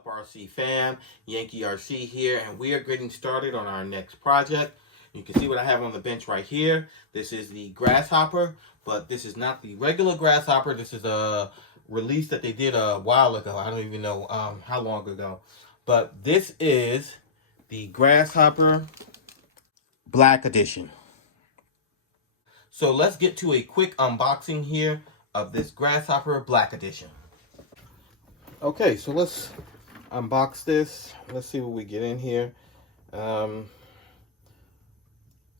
up, RC fam? Yankee RC here, and we are getting started on our next project. You can see what I have on the bench right here. This is the Grasshopper, but this is not the regular Grasshopper. This is a release that they did a while ago. I don't even know how long ago. But this is the Grasshopper Black Edition. So let's get to a quick unboxing here of this Grasshopper Black Edition. Okay, so let's unbox this. Let's see what we get in here.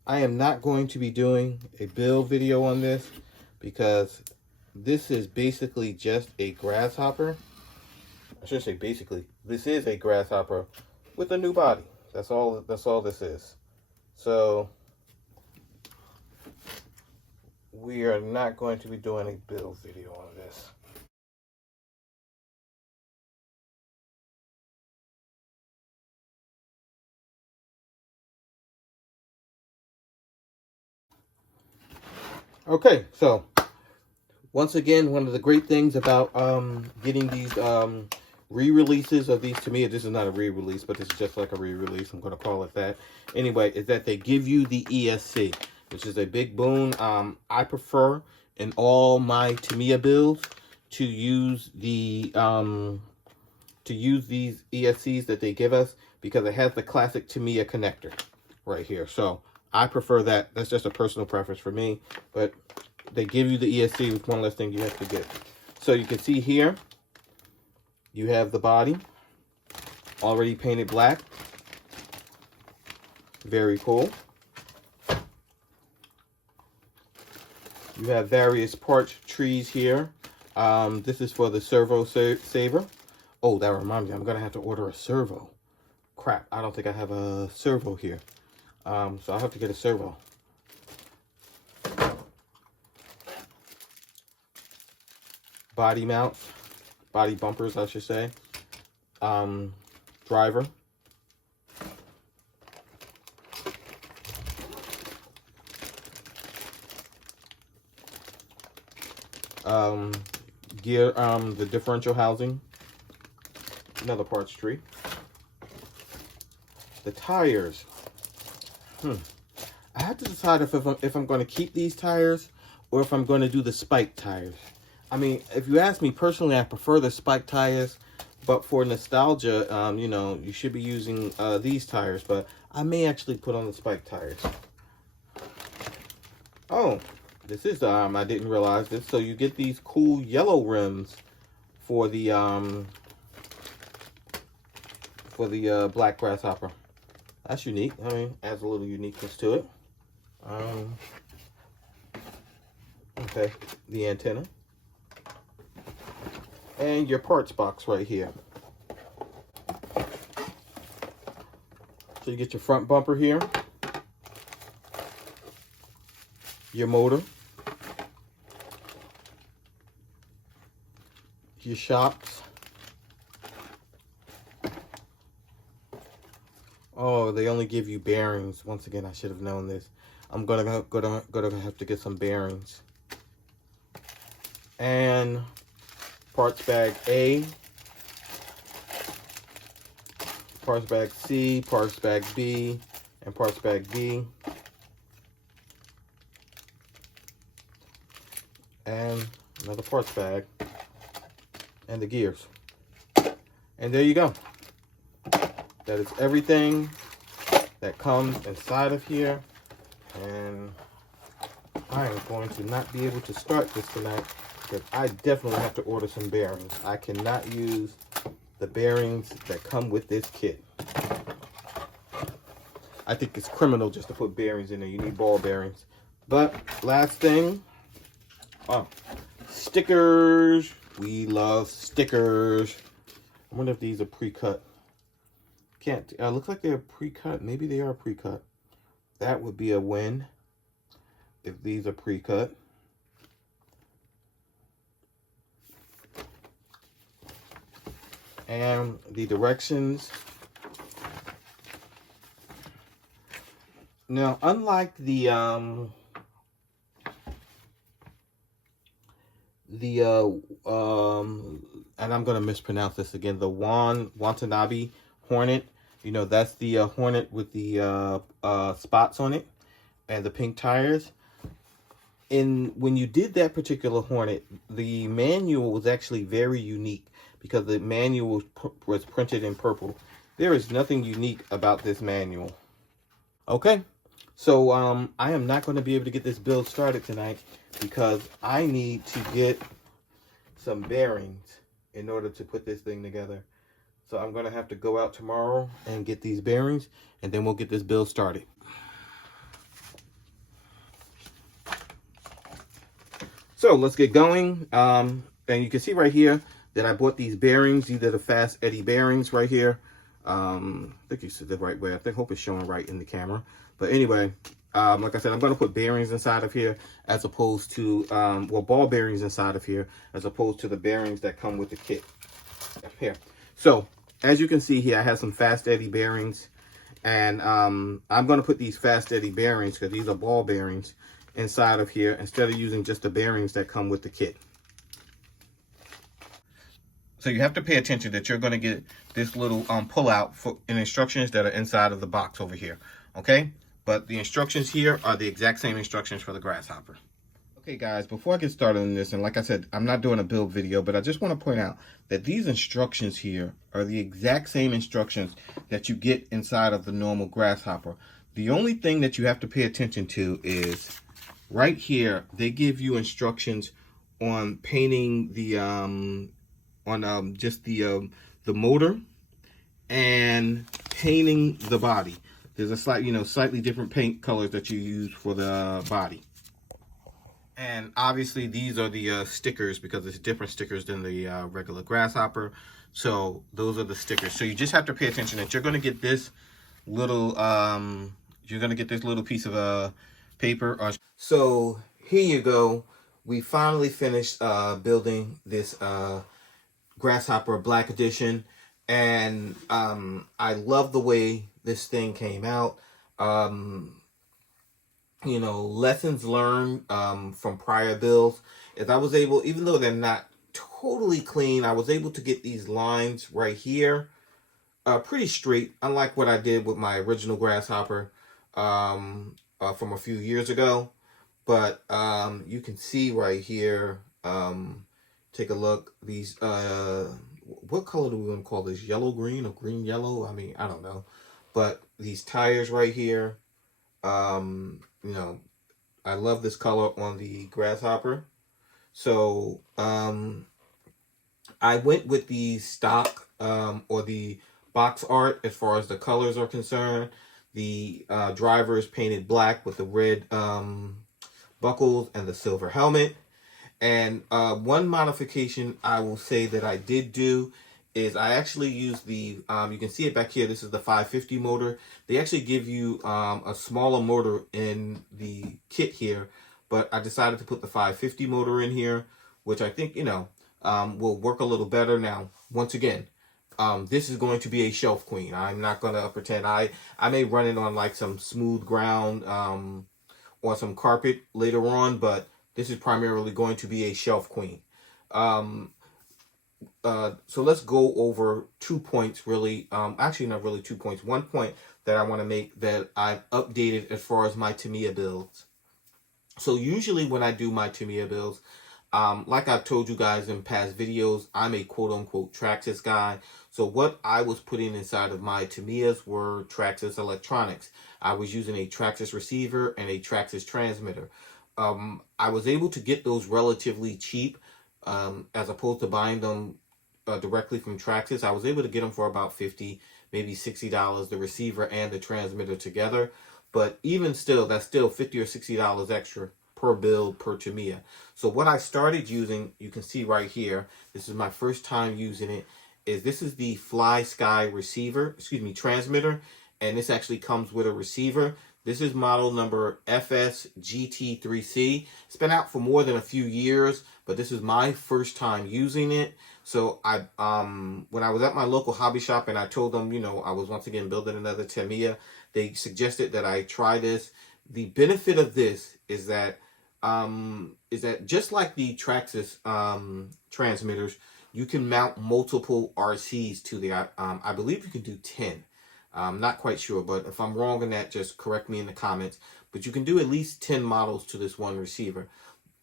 I am not going to be doing a build video on this because this is basically just a Grasshopper. I should say basically. This is a Grasshopper with a new body. That's all this is. So we are not going to be doing a build video on this. Okay, so once again, one of the great things about getting these re-releases of these Tamiya, this is not a re-release, but this is just like a re-release, I'm going to call it that. Anyway, is that they give you the ESC, which is a big boon. I prefer in all my Tamiya builds to use the these ESCs that they give us because it has the classic Tamiya connector right here. So I prefer that. That's just a personal preference for me, but they give you the ESC with one less thing you have to get. So you can see here, you have the body already painted black. Very cool. You have various part trees here. This is for the servo saver. Oh, that reminds me, I'm gonna have to order a servo. Crap, I don't think I have a servo here. So I'll have to get a servo. Body mounts, body bumpers, I should say. Driver. Gear, the differential housing. Another parts tree. The tires. I have to decide if I'm going to keep these tires or if I'm going to do the spike tires. I mean, if you ask me personally, I prefer the spike tires, but for nostalgia, you know, you should be using these tires, but I may actually put on the spike tires. Oh, this is, I didn't realize this. So you get these cool yellow rims for the black Grasshopper. That's unique. I mean, adds a little uniqueness to it. Okay, the antenna. And your parts box right here. So you get your front bumper here. Your motor. Your shocks. Oh, they only give you bearings. Once again, I should have known this. I'm gonna have to get some bearings. And parts bag A, parts bag C, parts bag B, and parts bag D. And another parts bag. And the gears. And there you go. That is everything that comes inside of here. And I am going to not be able to start this tonight because I definitely have to order some bearings. I cannot use the bearings that come with this kit. I think it's criminal just to put bearings in there. You need ball bearings. But last thing, stickers. We love stickers. I wonder if these are pre-cut. Can't, looks like they're pre-cut. Maybe they are pre-cut. That would be a win if these are pre-cut. And the directions. Now, unlike the the and I'm gonna mispronounce this again, the Watanabe Hornet. You know, that's the Hornet with the spots on it and the pink tires. And when you did that particular Hornet, the manual was actually very unique because the manual was printed in purple. There is nothing unique about this manual. Okay, so I am not going to be able to get this build started tonight because I need to get some bearings in order to put this thing together. So I'm going to have to go out tomorrow and get these bearings, and then we'll get this build started. So let's get going. And you can see right here that I bought these bearings. These are the Fast Eddie bearings right here. I think you said the right way. I hope it's showing right in the camera. But anyway, like I said, I'm going to put bearings inside of here as opposed to, well, ball bearings inside of here as opposed to the bearings that come with the kit. Here. So, as you can see here, I have some Fast Eddie bearings. And I'm going to put these Fast Eddie bearings, because these are ball bearings, inside of here instead of using just the bearings that come with the kit. So you have to pay attention that you're going to get this little pull out for instructions that are inside of the box over here. Okay, but the instructions here are the exact same instructions for the Grasshopper. Okay guys, before I get started on this, and like I said, I'm not doing a build video, but I just want to point out that these instructions here are the exact same instructions that you get inside of the normal Grasshopper. The only thing that you have to pay attention to is right here, they give you instructions on painting the just the motor and painting the body. There's a slightly different paint colors that you use for the body. And obviously these are the stickers, because it's different stickers than the regular Grasshopper. So those are the stickers. So you just have to pay attention that you're going to get this little piece of paper. So here you go. We finally finished building this Grasshopper Black Edition, and I love the way this thing came out. You know, lessons learned from prior builds is I was able, even though they're not totally clean, I was able to get these lines right here pretty straight, unlike what I did with my original Grasshopper from a few years ago. But you can see right here, take a look, these, what color do we want to call this? Yellow green or green yellow? I mean, I don't know. But these tires right here, you know, I love this color on the Grasshopper. So I went with the stock or the box art as far as the colors are concerned. The driver is painted black with the red buckles and the silver helmet. And one modification I will say that I did do is I actually used the, you can see it back here, this is the 550 motor. They actually give you a smaller motor in the kit here, but I decided to put the 550 motor in here, which I think, you know, will work a little better. Now, once again, this is going to be a shelf queen. I'm not going to pretend. I may run it on like some smooth ground or some carpet later on, but this is primarily going to be a shelf queen. So let's go over 2 points, really. Actually, not really 2 points. 1 point that I want to make that I've updated as far as my Tamiya builds. So usually when I do my Tamiya builds, like I've told you guys in past videos, I'm a quote-unquote Traxxas guy. So what I was putting inside of my Tamiyas were Traxxas electronics. I was using a Traxxas receiver and a Traxxas transmitter. I was able to get those relatively cheap, as opposed to buying them directly from Traxxas. I was able to get them for about $50, maybe $60, the receiver and the transmitter together. But even still, that's still $50 or $60 extra per build per Tamiya. So what I started using, you can see right here, this is my first time using it, is this is the Fly Sky receiver, transmitter, and this actually comes with a receiver. This is model number FSGT3C. It's been out for more than a few years, but this is my first time using it. So I, when I was at my local hobby shop and I told them, you know, I was once again building another Tamiya, they suggested that I try this. The benefit of this is that is that just like the Traxxas transmitters, you can mount multiple RCs to the, I believe you can do 10. I'm not quite sure, but if I'm wrong on that, just correct me in the comments. But you can do at least 10 models to this one receiver.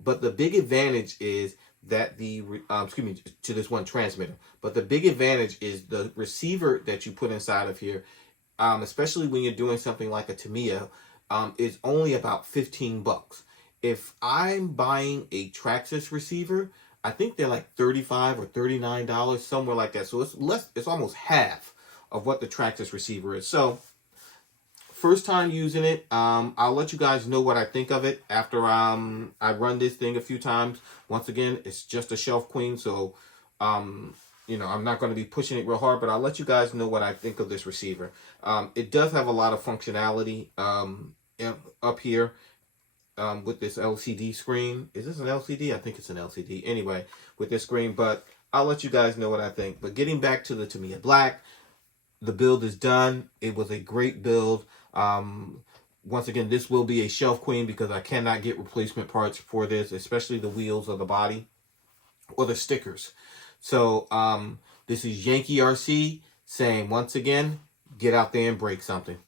But the big advantage is that to this one transmitter. But the big advantage is the receiver that you put inside of here, especially when you're doing something like a Tamiya, is only about 15 bucks. If I'm buying a Traxxas receiver, I think they're like $35 or $39, somewhere like that. So it's almost half of what the Traxxas receiver is. So first time using it, I'll let you guys know what I think of it after I run this thing a few times. Once again, it's just a shelf queen, so you know, I'm not going to be pushing it real hard, but I'll let you guys know what I think of this receiver. It does have a lot of functionality up here with this LCD screen. Is this an LCD? I think it's an LCD. Anyway, with this screen, but I'll let you guys know what I think. But getting back to the Tamiya Black, the build is done. It was a great build. Once again, this will be a shelf queen because I cannot get replacement parts for this, especially the wheels or the body or the stickers. So this is Yankee RC saying once again, get out there and break something.